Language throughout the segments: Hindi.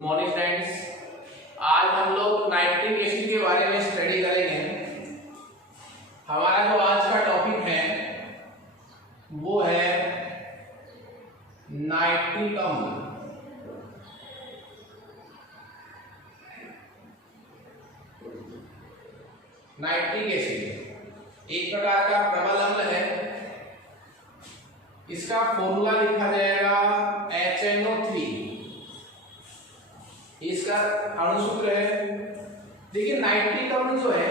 मॉर्निंग फ्रेंड्स, आज हम लोग नाइट्रिक एसिड के बारे में स्टडी करेंगे। हमारा जो आज का टॉपिक है वो है नाइट्रिक अम्ल। नाइट्रिक एसिड एक प्रकार का प्रबल अम्ल है। इसका फॉर्मूला लिखा जाएगा HNO3। इसका अणुसूत्र है। देखिए नाइट्रिक अम्ल जो है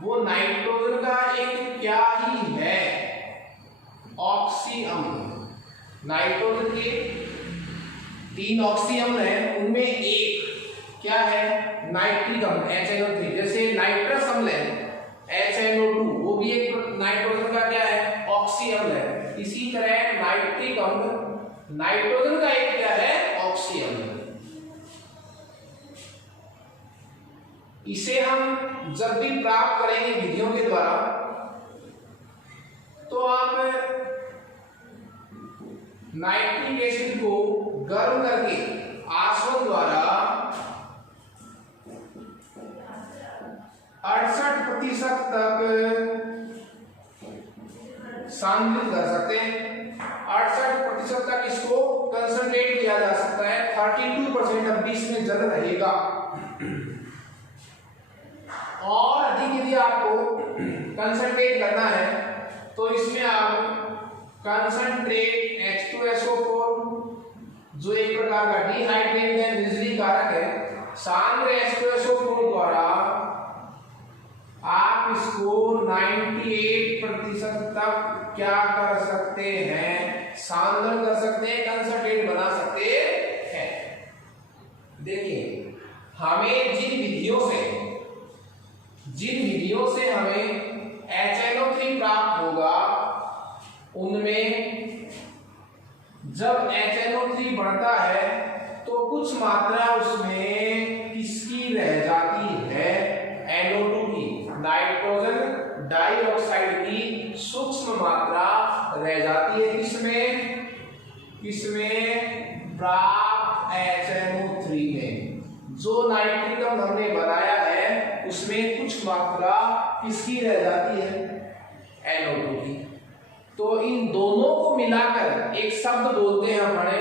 वो नाइट्रोजन का एक क्या ही है, ऑक्सी अम्ल। नाइट्रोजन के 3 ऑक्सी अम्ल है, उनमें एक क्या है, नाइट्रिक अम्ल HNO3। जैसे नाइट्रस अम्ल है HNO2, वो भी एक नाइट्रोजन का क्या है, ऑक्सी अम्ल है। इसी तरह नाइट्रिक अम्ल नाइट्रोजन का एक क्या है, ऑक्सी अम्ल। इसे हम जब भी प्राप्त करेंगे विधियों के द्वारा, तो आप नाइट्रिक एसिड को गर्म करके आसवन द्वारा 68% तक सांद्रित कर सकते हैं। 68% तक इसको कंसंट्रेट किया जा सकता है। 32% अब भी इसमें जल रहेगा। और अधिक यदि आपको कंसंट्रेट करना है तो इसमें आप कंसंट्रेट H2SO4, जो एक प्रकार का डिहाइड्रेट है, निर्जलीय कारक है, सांद्र H2SO4 द्वारा आप इसको 98% तक क्या कर सकते हैं, सांद्र कर सकते हैं, कंसंट्रेट बना सकते हैं। देखिए हमें जिन विधियों से हमें HNO3 प्राप्त होगा, उनमें जब HNO3 बढ़ता है तो कुछ मात्रा उसमें किसकी रह जाती है, NO2 की, नाइट्रोजन डाइऑक्साइड की सूक्ष्म मात्रा रह जाती है। किसमें प्राप्त HNO3 में। जो नाइट्रिक अम्ल हमने बनाया है उसमें कुछ मात्रा किसकी रह जाती है, NO2 की। तो इन दोनों को मिलाकर एक शब्द बोलते हैं हमारे,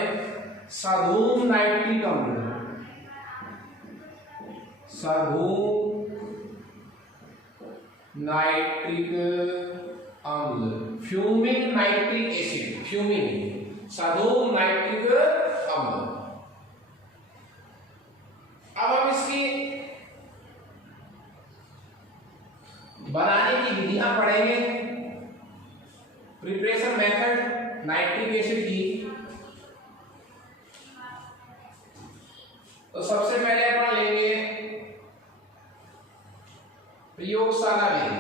साधूम नाइट्रिक अम्ल। साधूम नाइट्रिक अम्ल, फ्यूमिंग नाइट्रिक एसिड, फ्यूमिंग साधूम नाइट्रिक अम्ल। अब हम इसकी बनाने की विधियां पढ़ेंगे, प्रिपरेशन मेथड नाइट्रिक एसिड की। तो सबसे पहले अपन लेंगे प्रयोगशाला विधि,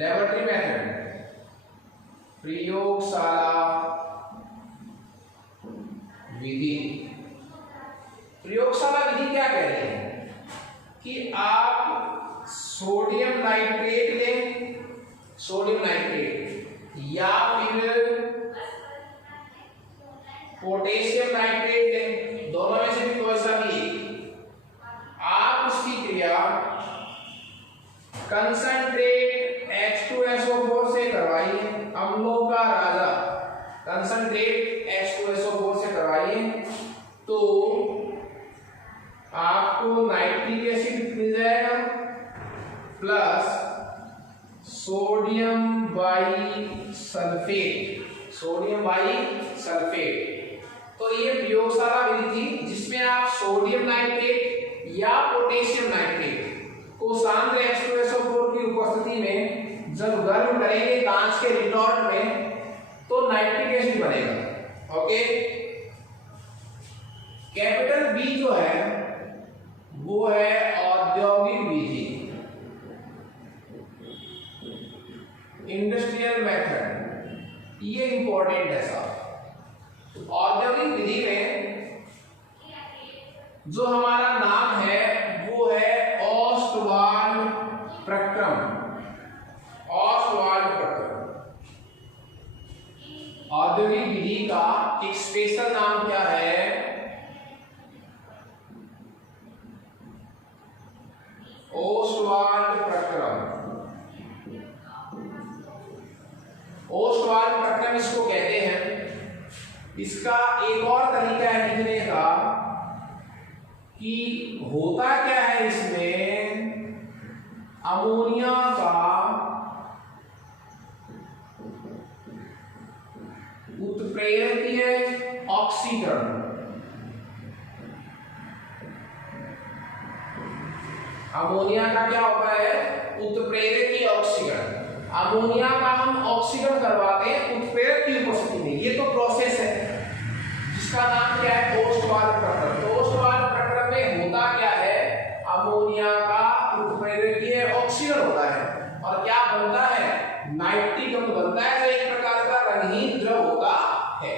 लेबोरेटरी मेथड। प्रयोगशाला विधि, प्रयोगशाला विधि क्या कह रही है कि आप सोडियम नाइट्रेट लें, सोडियम नाइट्रेट, या फिर पोटेशियम नाइट्रेट लें, दोनों में से भी कोई सा भी आप उसकी क्रिया कंसंट्रेट H2SO4 से करवाइए। अम्लों का राजा कंसंट्रेट H2SO4 से करवाइए तो आपको नाइट्रिक एसिड मिल जाएगा plus sodium bisulphate, sodium bisulphate. तो ये प्रयोगशाला विधि थी जिसमें आप सोडियम नाइट्रेट या पोटेशियम नाइट्रेट को सांद्र H2SO4 की उपस्थिति में जब गर्म करेंगे कांच के रिटॉर्ट में, तो नाइट्रिक एसिड बनेगा। ओके, कैपिटल बी जो है वो है औद्योगिक विधि, इंडस्ट्रियल मेथड। ये इंपॉर्टेंट है साहब। औद्योगिक विधि में जो हमारा नाम है वो है ओस्टवाल्ड प्रक्रम। ओस्टवाल्ड प्रक्रम औद्योगिक विधि का एक स्पेशल नाम क्या है, ओस्वाल्ड प्रक्रम, ओस्वाल्ड प्रक्रम इसको कहते हैं। इसका एक और तरीका है लिखने का कि होता क्या है इसमें, अमोनिया का उत्प्रेरकीय ऑक्सीकरण, अमोनिया का क्या होता है, उत्प्रेरकीय ऑक्सीकरण। अमोनिया का हम ऑक्सीकरण करवाते हैं उत्प्रेरक की उपस्थिति में। ये तो प्रोसेस है जिसका नाम क्या है, ओस्टवाल्ड प्रक्रम। तो ओस्टवाल्ड प्रक्रम में होता क्या है, अमोनिया का उत्प्रेरकीय ऑक्सीकरण होता है और क्या बनता है, नाइट्रिक अम्ल बनता है, जो एक प्रकार का रंगहीन द्रव होता है।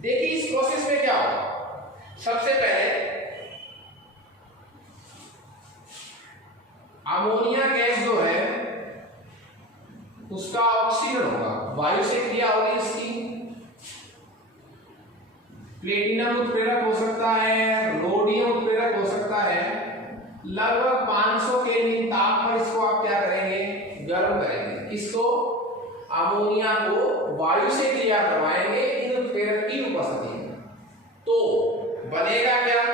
देखिए इस प्रोसेस में क्या होगा, सबसे पहले अमोनिया गैस जो है उसका ऑक्सीकरण होगा, वायु से क्रिया होगी इसकी। प्लेटिनम उत्प्रेरक हो सकता है, रोडियम उत्प्रेरक हो सकता है। लगभग 500 केल्विन ताप पर इसको आप क्या करेंगे, गर्म करेंगे। किसको, अमोनिया को वायु से क्रिया करवाएंगे इन उत्प्रेरक की उपस्थिति में। तो बनेगा क्या,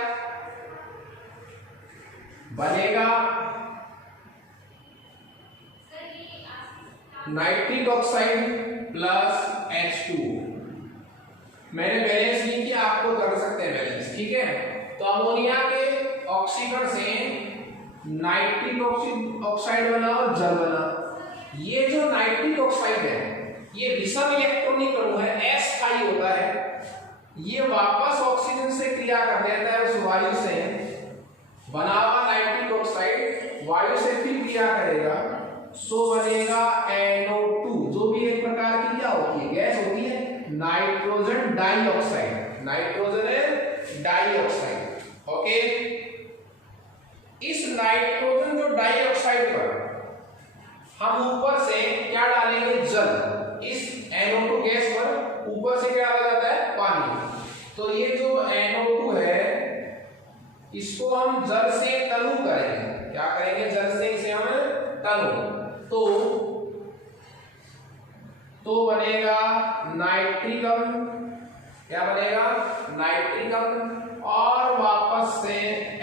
बनेगा नाइट्रिक ऑक्साइड प्लस H2। मैंने बैलेंस नहीं किया, आपको कर सकते हैं बैलेंस, ठीक है। तो अमोनिया के ऑक्सीकरण से नाइट्रिक ऑक्साइड बना और जल बना। ये जो नाइट्रिक ऑक्साइड है ये विषम इलेक्ट्रॉनिक अणु है, S होता है। ये वापस ऑक्सीजन से क्रिया कर देता है उस वायु से, बना हुआ नाइट्रिक ऑक्साइड वायु से फिर क्रिया करेगा, सो बनेगा NO2, जो भी एक प्रकार की क्या होती है, गैस होती है, nitrogen dioxide, nitrogen dioxide. Okay, इस नाइट्रोजन जो डाइऑक्साइड पर हम ऊपर से क्या डालेंगे, जल। इस NO2 गैस पर ऊपर से क्या डाला जाता है, पानी। तो ये जो NO2 है इसको हम जल से तनु करेंगे। क्या करेंगे, जल से इसे हम तनु। तो बनेगा नाइट्रिक अम्ल, क्या बनेगा, नाइट्रिक अम्ल, और वापस से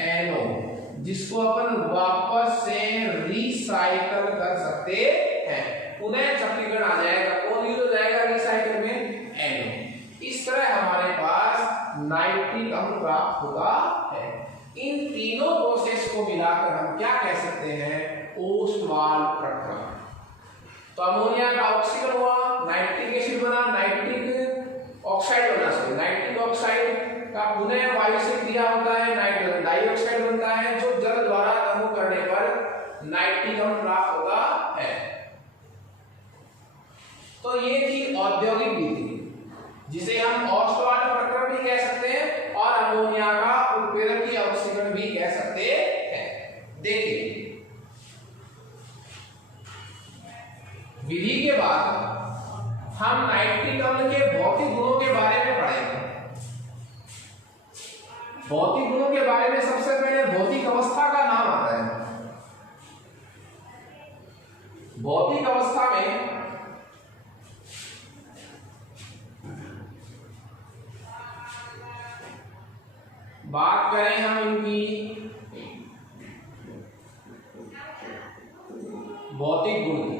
NO, जिसको अपन वापस से रिसाइकल कर सकते हैं, पुनः चक्रीकरण आ जाएगा। कौन यूज हो जाएगा रिसाइकल में, NO। इस तरह हमारे पास नाइट्रिक अम्ल प्राप्त होता है। इन तीनों प्रोसेस को मिलाकर हम क्या कह सकते हैं, ओस्टवाल्ड प्रक्रम। तो अमोनिया का ऑक्सीकरण हुआ, नाइट्रिक एसिड बना, नाइट्रिक ऑक्साइड बना, सॉरी नाइट्रिक ऑक्साइड का पुनः वायु से क्रिया होता है, नाइट्रोजन डाइऑक्साइड बनता है, जो जल द्वारा तनु करने पर नाइट्रिक अम्ल प्राप्त होता है। तो ये थी औद्योगिक विधि, जिसे हम ओस्टवाल्ड प्रक्रम भी कह सकते हैं और अमोनिया का उत्प्रेरकीय ऑक्सीकरण भी कह सकते हैं। देखिए विधि के बाद हम नाइट्रिक अम्ल के भौतिक गुणों के बारे में पढ़ेंगे। भौतिक गुणों के बारे में सबसे पहले भौतिक अवस्था का नाम आता है। भौतिक अवस्था में बात करें हम इनकी भौतिक गुण की,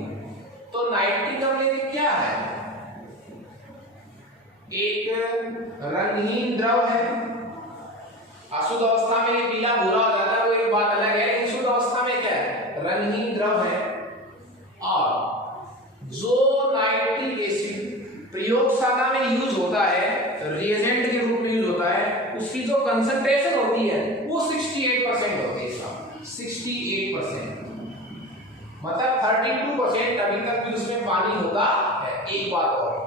तो नाइट्रिक अम्ल क्या है, एक रंगहीन द्रव है। अशुद्ध अवस्था में ये पीला भूरा हो जाता है, वो एक बात अलग है। शुद्ध अवस्था में क्या है, रंगहीन द्रव है। और जो नाइट्रिक एसिड प्रयोगशाला में यूज होता है, रिएजेंट के रूप में यूज होता है, उसकी जो कंसंट्रेशन होती है वो 68% होती है। इसका 68%, मतलब 32% अभी तक भी उसमें पानी होता है। एक बात और,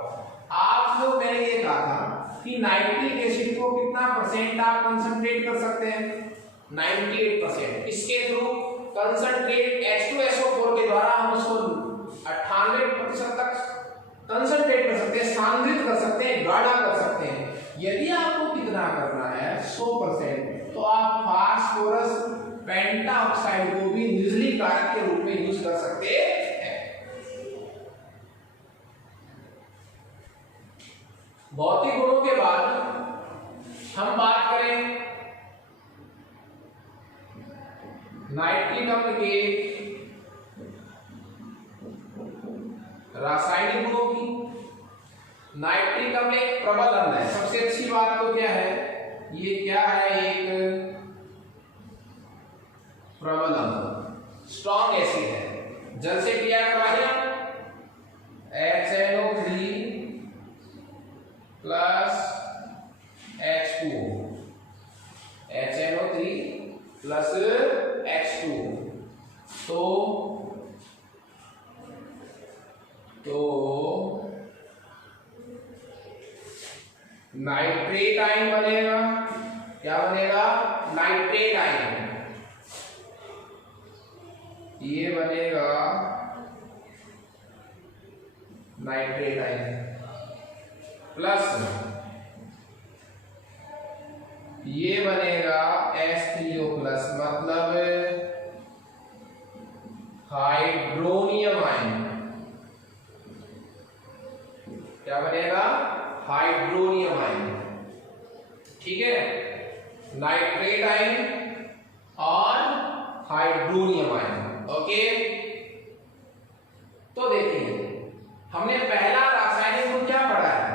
आप लोग, मैंने ये कहा था कि नाइट्रिक एसिड को कितना परसेंट आप कंसंट्रेट कर सकते हैं, 98%। इसके थ्रू कंसंट्रेट H2SO4 के द्वारा हम उसको 98% तक कंसंट्रेट कर सकते हैं, सांद्रित कर सकते हैं, गाढ़ा कर सकते हैं। यदि आपको कितना करना है 100%, तो आप फास्फोरस पेंटा ऑक्साइड को भी निर्जलीय कारक के रूप में यूज कर सकते हैं। भौतिक गुणों के बाद हम बात करें नाइट्रिक अम्ल के रासायनिक गुणों की। नाइट्रिक अम्ल एक प्रबल अम्ल है। सबसे अच्छी बात तो क्या है, ये क्या है, एक प्रबल अम्ल, स्ट्रॉन्ग एसिड है। जल से क्रिया करवाएं HNO3 plus H2O, HNO3 plus H2O, तो नाइट्रेट आयन बनेगा। क्या बनेगा? Nitrate ion. ये बनेगा नाइट्रेट आयन प्लस ये बनेगा H3O प्लस, मतलब हाइड्रोनियम आयन। क्या बनेगा? Hydronium ion. ठीक है, नाइट्रेट आयन और हाइड्रोनियम आयन। ओके, तो देखिए हमने पहला रासायनिक गुण क्या पढ़ा है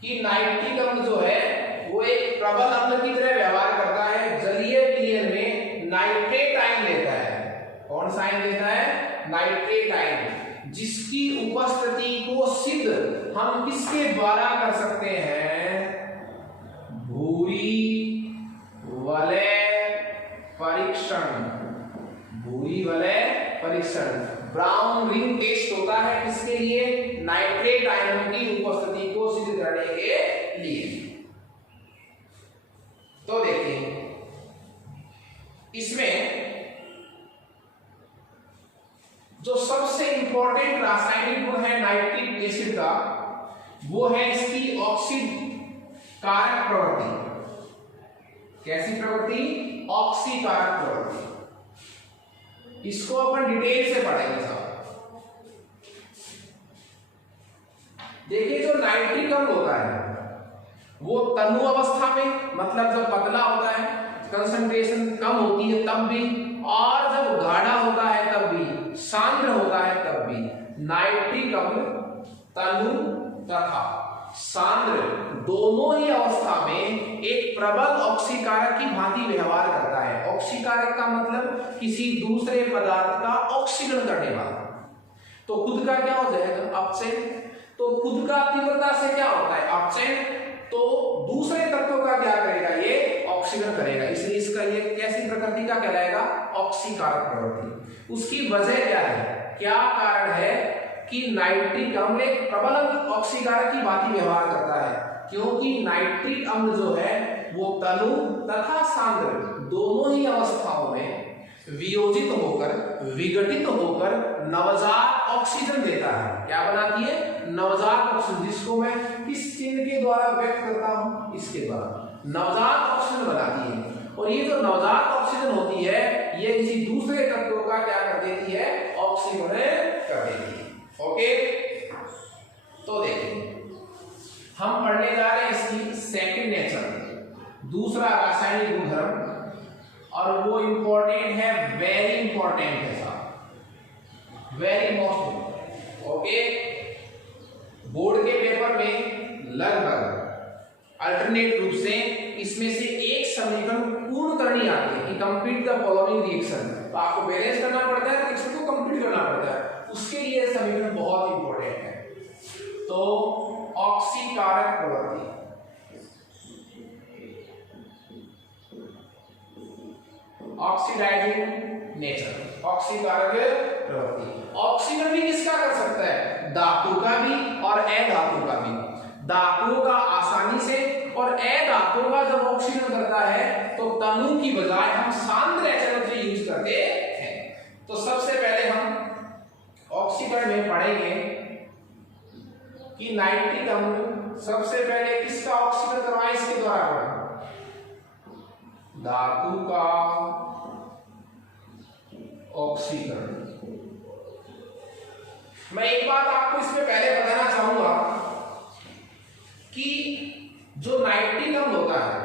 कि नाइट्रिक अम्ल जो है वो एक प्रबल अम्ल की तरह व्यवहार करता है। जलीय विलयन में नाइट्रेट आयन लेता है। कौन सा आयन लेता है? नाइट्रेट आयन, जिसकी उपस्थिति को सिद्ध हम किसके द्वारा कर सकते हैं? भूरी वलय परीक्षण। भूरी वलय परीक्षण, ब्राउन रिंग टेस्ट होता है किसके लिए? नाइट्रेट आयन की उपस्थिति को सिद्ध करने के लिए। तो देखिए इसमें जो सबसे इंपॉर्टेंट रासायनिक गुण है नाइट्रिक एसिड का, वो है इसकी ऑक्सीड कारक प्रवृत्ति। कैसी प्रवृत्ति? ऑक्सीकारक प्रवृत्ति। इसको अपन डिटेल से पढ़ेंगे साहब। देखिए जो नाइट्रिक अम्ल होता है वो तनु अवस्था में, मतलब जब पतला होता है, कंसंट्रेशन कम होती है तब भी, और जब गाढ़ा होता है तब भी, सांद्र होता है तब भी, नाइट्रिक अम्ल तनु तथा सांद्र दोनों ही अवस्था में एक प्रबल ऑक्सीकारक की भांति व्यवहार करता है। ऑक्सीकारक का मतलब किसी दूसरे पदार्थ का ऑक्सीकरण करने वाला। तो खुद का क्या हो जाएगा? अपचयन। तो खुद का तीव्रता से क्या होता है? अपचयन। तो दूसरे तत्वों का क्या करेगा? ये ऑक्सीकरण करेगा। इसलिए इसका ये कैसी प्रकृति का कहलाएगा? ऑक्सीकारक प्रवृत्ति। उसकी वजह क्या है? क्या कारण है कि नाइट्रिक अम्ल एक प्रबल ऑक्सीकारक की भांति व्यवहार करता है? क्योंकि नाइट्रिक अम्ल जो है वो तनु तथा सांद्र दोनों ही अवस्थाओं में वियोजित होकर, विघटित होकर नवजात ऑक्सीजन देता है। क्या बनाती है? नवजात ऑक्सीजन, जिसको मैं किस चिन्ह के द्वारा व्यक्त करता हूं? इसके द्वारा नवजात ऑक्सीजन बनाती है। और ये जो नवजात ऑक्सीजन होती है ये किसी दूसरे तत्वों का क्या कर देती है? ऑक्सीकरण कर देती है। ओके, तो देखिए हम पढ़ने जा रहे हैं इसकी सेकंड नेचर, दूसरा रासायनिक गुणधर्म, और वो इंपॉर्टेंट है, वेरी इंपॉर्टेंट है साहब, वेरी मोस्ट। ओके, बोर्ड के पेपर में लगभग अल्टरनेट रूप से इसमें से एक समीकरण पूर्ण करनी आती है कि कंप्लीट द फॉलोइंग रिएक्शन। तो आपको बैलेंस करना पड़ता है, रिएक्शन को कंप्लीट करना पड़ता है, उसके लिए समीकरण बहुत इंपॉर्टेंट है। तो ऑक्सीकारक प्रवृत्ति, ऑक्सीडाइजिंग नेचर, ऑक्सीकारक प्रवृत्ति। ऑक्सीकरण भी किसका कर सकता है? धातु का भी और अधातु का भी। धातुओं का आसानी से और अधातुओं का जब ऑक्सीकरण करता है तो तनु की बजाय हम सांद्र HNO3 यूज करते हैं। तो सबसे पहले हम ऑक्सीकरण में पढ़ेंगे कि नाइट्रिक अम्ल सबसे पहले किसका ऑक्सीकरण करवाएं? इसके द्वारा धातु का ऑक्सीकरण। मैं एक बात आपको इसमें पहले बताना चाहूंगा कि जो नाइट्रिक अम्ल होता है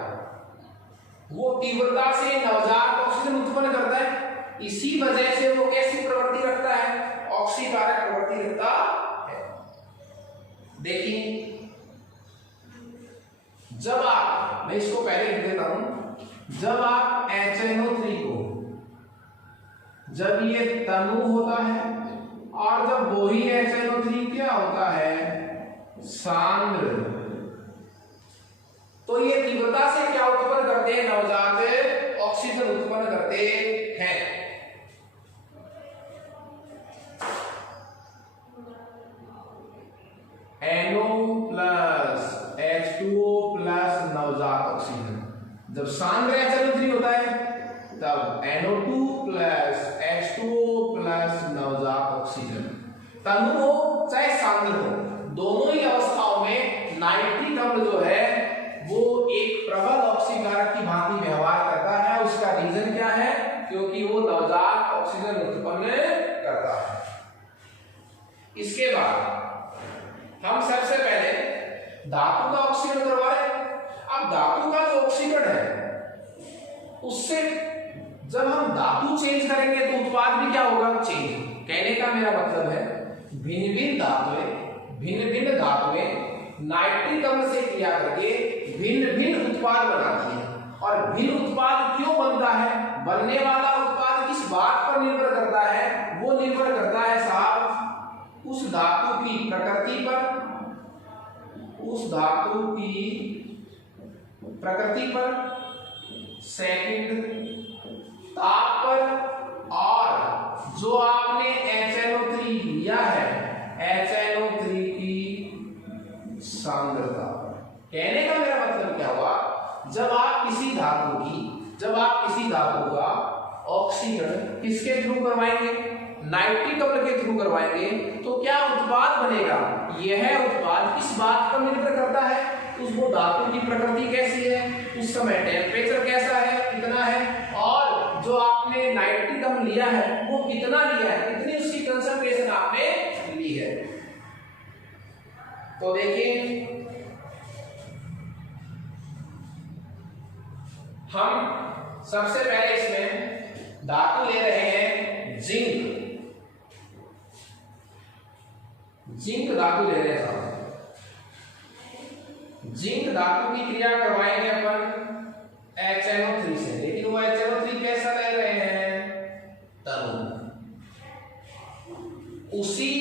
वो तीव्रता से नवजात ऑक्सीजन उत्पन्न करता है। इसी वजह से वो कैसी प्रवृत्ति रखता है, ऑक्सीकारक प्रवृत्ति रखता है। देखिए जब आप, मैं इसको पहले लिख देता हूं, जब आप HNO3 को, जब ये तनु होता है और जब वही HNO3 क्या होता है, सांद्र, तो ये तीव्रता से क्या उत्पन्न करते हैं, नवजात ऑक्सीजन उत्पन्न करते हैं। NO प्लस H2O प्लस नवजात ऑक्सीजन, जब सांद्र HNO3 होता है तब NO2 प्लस H2O प्लस नवजात ऑक्सीजन। तनु हो चाहे सांद्र हो, दोनों ही अवस्थाओं में नाइट्रिक अम्ल जो है वो एक प्रबल ऑक्सीकारक की भांति व्यवहार करता है। उसका रीजन क्या है, क्योंकि वो नवजात ऑक्सीजन उत्पन्न करता है। इसके बाद हम सबसे पहले धातु का ऑक्सीकरण करवा रहे हैं। अब धातु का जो ऑक्सीकरण है उससे जब हम धातु चेंज करेंगे तो उत्पाद भी क्या होगा, चेंज। कहने का मेरा मतलब है भिन्न भिन्न धातुएं नाइट्रिक अम्ल से क्रिया करके भिन्न भिन्न उत्पाद बनाती है। और भिन्न उत्पाद क्यों बनता है, बनने वाला उत्पाद किस बात पर निर्भर करता है, वो निर्भर करता है साहब उस धातु की प्रकृति पर, उस धातु की प्रकृति पर, सेकंड ताप पर, और जो आपने HNO3 लिया है HNO3 की सांद्रता। कहने का मेरा मतलब क्या हुआ, जब आप किसी धातु का ऑक्सीकरण किसके थ्रू करवाएंगे, नाइट्रिक अम्ल के थ्रू करवाएंगे, तो क्या उत्पाद बनेगा, यह उत्पाद किस बात पर निर्भर करता है, उस वो धातु की प्रकृति कैसी है, उस समय टेम्परेचर कैसा है, कितना है, और जो आपने नाइट्रिक अम्ल लिया है वो कितना लिया है, कितनी उसकी कंसंट्रेशन आपने ली है। तो देखिए हम सबसे पहले इसमें धातु ले रहे हैं जिंक धातु ले रहे हैं। जिंक धातु की क्रिया करवाएंगे अपन HNO3 से, लेकिन वो HNO3 कैसा ले रहे हैं, तनु। उसी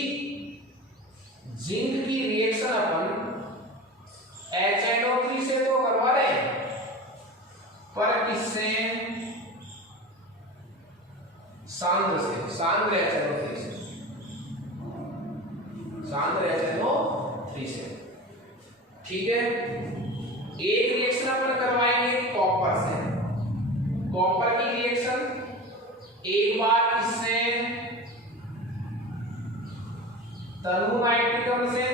जिंक की रिएक्शन अपन HNO3 से तो करवा रहे हैं, पर किससे, सांद्र से, सांद्र HNO3 से, सांद्र HNO3 से। ठीक है, एक रिएक्शन अपन करवाएंगे कॉपर से, कॉपर की रिएक्शन एक बार किससे, तनु नाइट्रिक अम्ल से,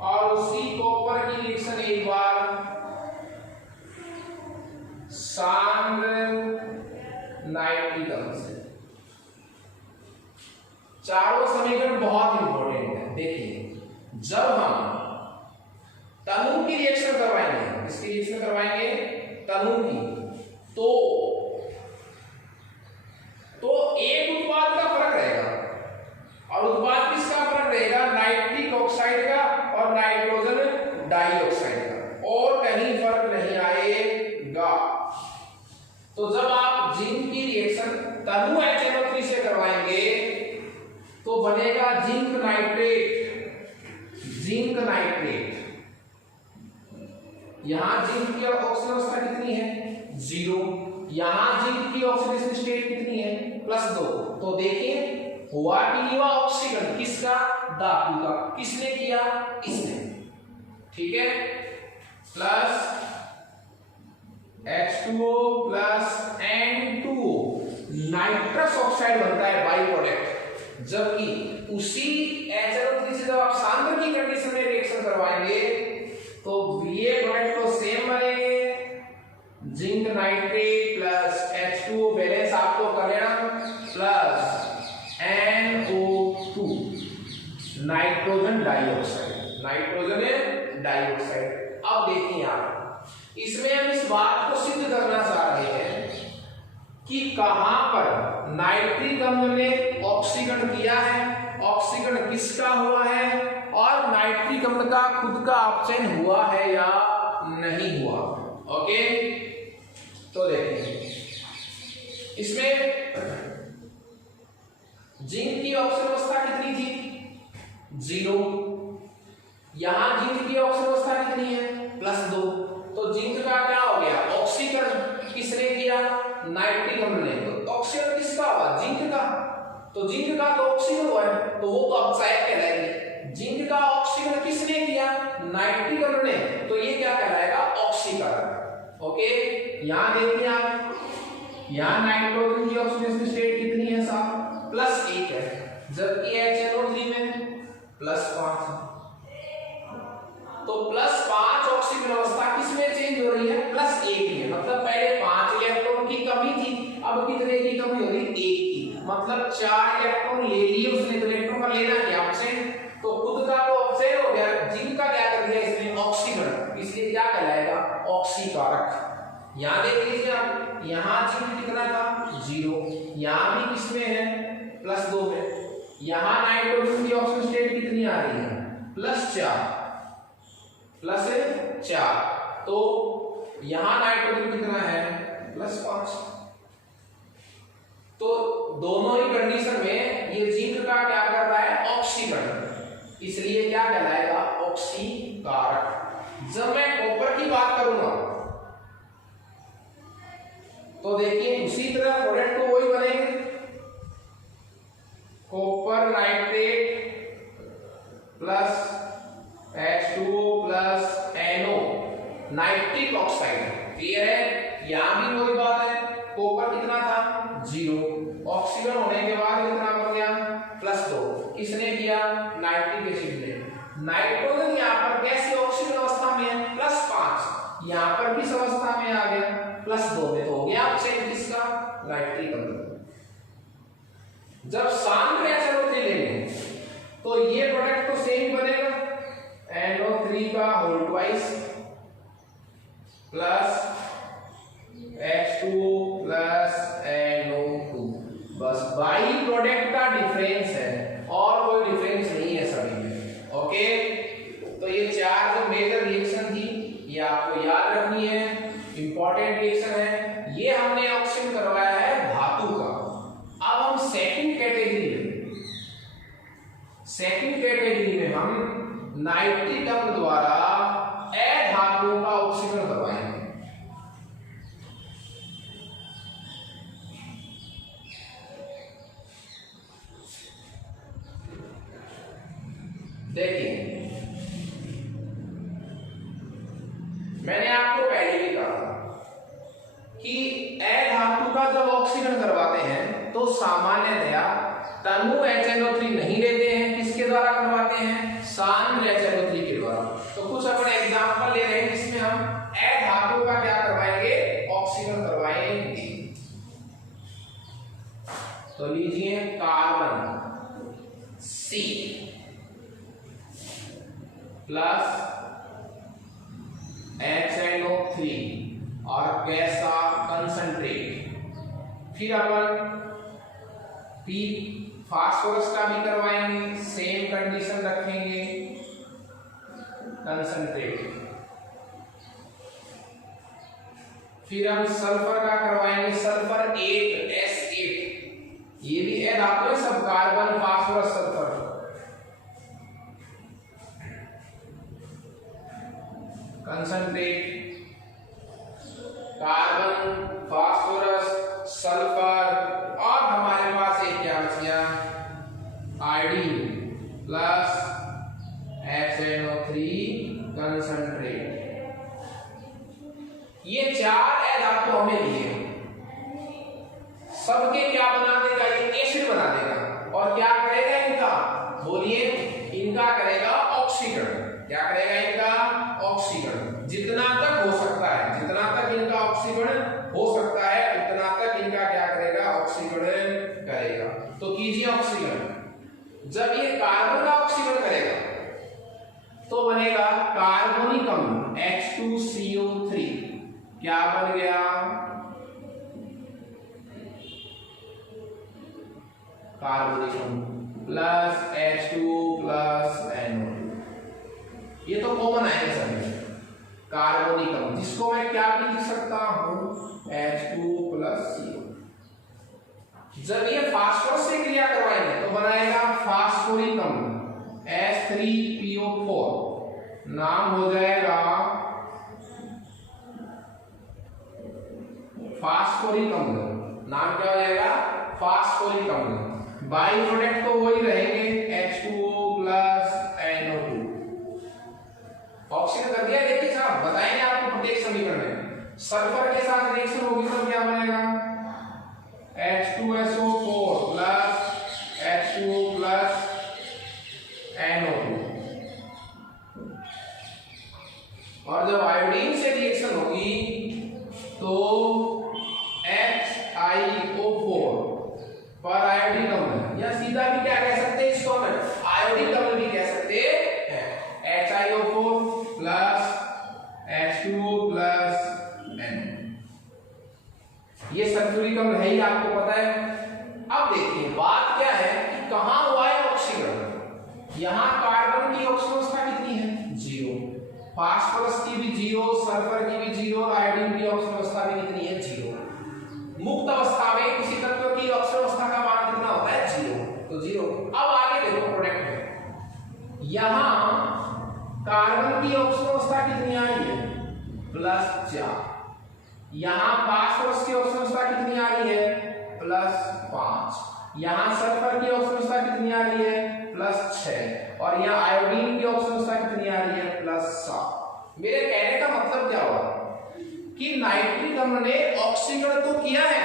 और उसी कॉपर की रिएक्शन एक बार सांद्र नाइट्रिक अम्ल से। चारों समीकरण बहुत इंपॉर्टेंट है। देखिए जब हम तनु की रिएक्शन करवाएंगे, इसकी रिएक्शन करवाएंगे तनु की, तो एक उत्पाद का फर्क रहेगा, और उत्पाद किसका फर्क रहेगा, नाइट्रिक ऑक्साइड का और नाइट्रोजन डाइऑक्साइड का, और कहीं फर्क नहीं आएगा। तो जब आप जिंक की रिएक्शन तनु HNO3 से करवाएंगे तो बनेगा जिंक नाइट्रेट, जिंक नाइट्रेट। यहां जिंक की ऑक्सीजन अवस्था कितनी है, 0, यहां जिंक की ऑक्सीडेशन स्टेट कितनी है, +2। तो देखिए हुआ कि हुआ ऑक्सीकरण किसका, धातु का, किसने किया, इसने। ठीक है, plus H2O plus N2O nitrous oxide बनता है बाई प्रोडक्ट। जबकि उसी HNO3 से जब आप सांद्र की कंडीशन में रिएक्शन करवाएंगे तो ये प्रोडक्ट तो सेम बनेंगे, जिंक नाइट्रेट प्लस कहां पर नाइट्रिक अम्ल ने ऑक्सीकरण किया है, ऑक्सीकरण किसका हुआ है, और नाइट्रिक अम्ल का खुद का अपचयन हुआ है या नहीं हुआ। ओके, तो देखिए इसमें जिंक की ऑक्सीजन अवस्था कितनी थी, 0। यहां जिंक की ऑक्सीजन अवस्था कितनी है, +2। तो जिंक का क्या हो गया, ऑक्सीकरण किसने किया, नाइट्रिक अम्ल ने। तो ऑक्सीकरण किसका हुआ, जिंक का। तो जिंक का तो ऑक्सीकरण हुआ है, तो वो तो अपचायक कहलाएंगे। जिंक का ऑक्सीकरण किसने किया, नाइट्रिक अम्ल ने, तो ये क्या कहलाएगा, ऑक्सीकरण। ओके, यहां देखिए आप, यहां नाइट्रोजन की ऑक्सीडेशन स्टेट कितनी है साहब, +1 है, जबकि HNO3 में +5 है। तो +5 ऑक्सीजन अवस्था किसमें चेंज हो रही है, +1 में। मतलब पहले 5 इलेक्ट्रॉन की कमी थी, अब कितने की कमी हो रही, 1 की। मतलब 4 इलेक्ट्रॉन ले लिए उसने, तो इलेक्ट्रॉन का लेना क्या, अपचयन। तो खुद का तो अपचयन हो गया, जिंक का क्या कर दिया इसने, ऑक्सीकरण, इसलिए क्या कहलाएगा, ऑक्सीकारक। यहां देख लीजिए आप, यहां जिंक कितना था, 0। यहां भी किसमें है, +2 में। यहां नाइट्रोजन की ऑक्सीजन स्टेट कितनी आ रही है, +4। तो यहां नाइट्रोजन कितना है, +5। तो दोनों ही कंडीशन में ये जिंक का क्या कर रहा है, ऑक्सीकरण, इसलिए क्या कहलाएगा, ऑक्सीकारक। जब मैं कॉपर की बात करूंगा तो देखिए उसी तरह प्रोडक्ट तो वही बनेंगे, copper nitrate plus H2O plus NO, nitric oxide. Clear है, यहां भी वही बात है, कॉपर कितना था, 0, ऑक्सीकरण होने के बाद कितना बन गया, +2। किसने किया, नाइट्रिक एसिड ने। नाइट्रोजन यहां पर कैसी ऑक्सीकरण अवस्था में है, +5, यहां पर किस अवस्था में आ गया, +2 में। तो हो गया अपचयन किसका, नाइट्रिक अम्ल। जब शांत HNO3 लेंगे तो ये प्रोडक्ट तो सेम बनेगा, NO3 का whole twice plus H2O plus NO2, बस बाई प्रोडक्ट का डिफरेंस है, और कोई डिफरेंस नहीं है सभी में। ओके, तो ये 4 जो मेजर रिएक्शन थी ये आपको याद रखनी है, इंपॉर्टेंट रिएक्शन है। ये हमने ऑक्सीजन करवाया है धातु का। अब हम सेकंड कैटेगरी में हम नाइट्रिक अम्ल द्वारा अधातुओं का ऑक्सीजन करवाएंगे। देखिए मैंने आपको पहले भी कहा कि अधातु का जब ऑक्सीकरण करवाते हैं तो सामान्यतया तनु HNO3 नहीं लेते हैं, किसके द्वारा करवाते हैं, सांद्र HNO3 के द्वारा। तो कुछ अपन एग्जांपल ले रहे हैं जिसमें हम अधातु का क्या करवाएंगे, ऑक्सीकरण करवाएंगे। तो लीजिए कार्बन C प्लस HNO3 और कैसा कंसंट्रेट। फिर अपन P फास्फोरस का भी करवाएंगे, सेम कंडीशन रखेंगे, कंसंट्रेट। फिर हम सल्फर का करवाएंगे, सल्फर 8 S8, ये भी अधातु है सब, carbon phosphorus sulphur. Concentrate carbon phosphorus sulphur, और हमारे पास एक क्या बचा, आयोडीन प्लस HNO3 कंसंट्रेट। ये 4 अधातु हमें दिए, सबके क्या बना देगा, ये एसिड बना देगा। और क्या करेगा इनका, बोलिए, इनका करेगा ऑक्सीकरण। क्या करेगा इनका, ऑक्सीकरण। जितना तक हो सकता है, जितना तक इनका ऑक्सीकरण हो सकता है उतना तक इनका क्या करेगा, ऑक्सीकरण करेगा। तो कीजिए ऑक्सीकरण। जब ये कार्बन का ऑक्सीकरण करेगा तो बनेगा कार्बोनिक अम्ल H2CO3। क्या बन गया, कार्बोनिक अम्ल प्लस H2 प्लस NO2। ये तो कॉमन आएगा सभी कार्बोनिक अम्ल, जिसको मैं क्या भी लिख सकता हूं H2 प्लस CO। जब ये फास्फोरस से क्रिया करवाएंगे तो बनाएगा फास्फोरिक अम्ल H3PO4, नाम हो जाएगा फास्फोरिक अम्ल। नाम क्या हो जाएगा फास्फोरिक अम्ल। बाई प्रोडक्ट तो वही रहेंगे H2O प्लस NO2। ऑक्सीजन कर दिया। देखिए साहब बताएंगे आपको प्रत्येक समीकरण में सल्फर के साथ रिएक्शन होगी तो क्या बनेगा H2SO4 plus H2O plus NO2। और जब आयोडीन से रिएक्शन होगी तो HiO4 पर आयोडीन अम्ल, या सीधा भी क्या कह सकते हैं इसको हम आयोडीन अम्ल भी कह सकते हैं HiO4 plus H2O plus NO। ये सल्फ्यूरिक अम्ल है ही, आपको पता है। अब देखिए बात क्या है कि कहां हुआ है ऑक्सीकरण। यहां कार्बन की ऑक्सीजन अवस्था कितनी है 0, फास्फोरस की भी 0, सल्फर की भी 0, आयोडीन की ऑक्सीजन अवस्था भी कितनी है 0। मुक्त अवस्था में किसी तत्व की ऑक्सीजन अवस्था का मान कितना होता है 0, तो 0। अब आगे देखो प्रोडक्ट में यहां कार्बन की ऑक्सीजन अवस्था कितनी आ रही है +4, यहां फास्फोरस की ऑक्सीजन अवस्था कितनी आ रही है +5, यहां सल्फर की ऑक्सीजन अवस्था कितनी आ रही है +6, और यहां आयोडीन की ऑक्सीजन अवस्था कितनी आ रही है +7। मेरे कहने का मतलब क्या हुआ कि नाइट्रिक अम्ल ने ऑक्सीकरण तो किया है,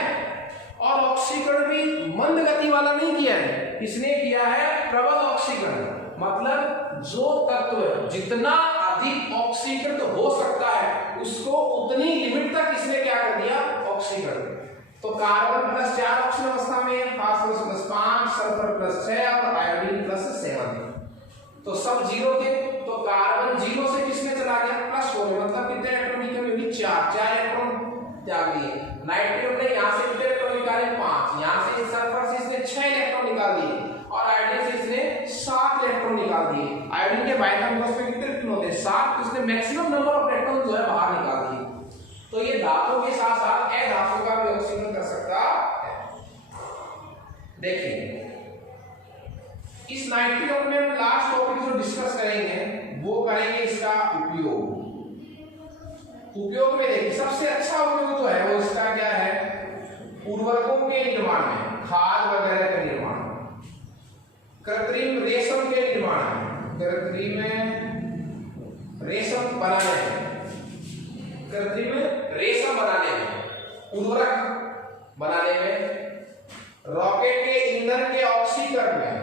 और ऑक्सीकरण भी मंद गति वाला नहीं किया है, इसने किया है प्रबल ऑक्सीकरण। मतलब जो तत्व जितना अधिक ऑक्सीकृत हो सकता है उसको उतनी लिमिट तक इसने क्या कर दिया ऑक्सीकरण। तो कार्बन +4 ऑक्सीजन अवस्था में, फास्फोरस +5, सल्फर +6 और आयोडीन +7। तो सब 0 थे, तो कार्बन 0 से किसमें चला गया +4 में, मतलब कितने इलेक्ट्रॉन की कमी हुई 4 इलेक्ट्रॉन त्याग दिए। नाइट्रियम ने यहां से कितने इलेक्ट्रॉन निकाले 5, यहां से सल्फर से इसने 6 इलेक्ट्रॉन निकाल दिए, और आयोडीन से इसने 7 इलेक्ट्रॉन निकाल दिए। आयोडीन के बाइंडिंग ग्रुप में कितने इलेक्ट्रॉन होते हैं 7, तो इसने मैक्सिमम नंबर ऑफ इलेक्ट्रॉन जो है बाहर निकाल दिए। तो ये धातु के साथ साथ अधातु का भी ऑक्सीकरण कर सकता है। देखिए इस नाइट्रिक अम्ल में हम लास्ट टॉपिक जो डिस्कस करेंगे वो करेंगे इसका उपयोग। उपयोग में देखिए सबसे अच्छा उपयोग जो है वो इसका क्या है, उर्वरकों के निर्माण में, खाद वगैरह के निर्माण, कृत्रिम रेशम के निर्माण में, कृत्रिम रेशम बनाने में, कृत्रिम रेशम बनाने में, उर्वरक बनाने में, रॉकेट के ईंधन के ऑक्सीकरण में,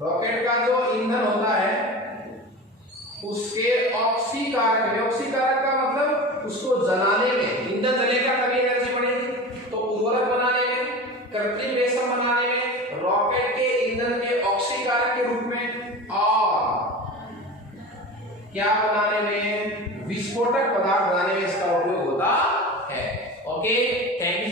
रॉकेट का जो ईंधन होता है उसके ऑक्सीकारक में, ऑक्सीकारक का मतलब उसको जलाने में, ईंधन जलेगा तभी एनर्जी बढ़ेगी, तो उर्वरक बनाने में, कृत्रिम रेशम बनाने में, रॉकेट के ईंधन के ऑक्सीकारक के रूप में, और क्या बनाने में, विस्फोटक पदार्थ बनाने में इसका उपयोग होता है। Okay, thank you.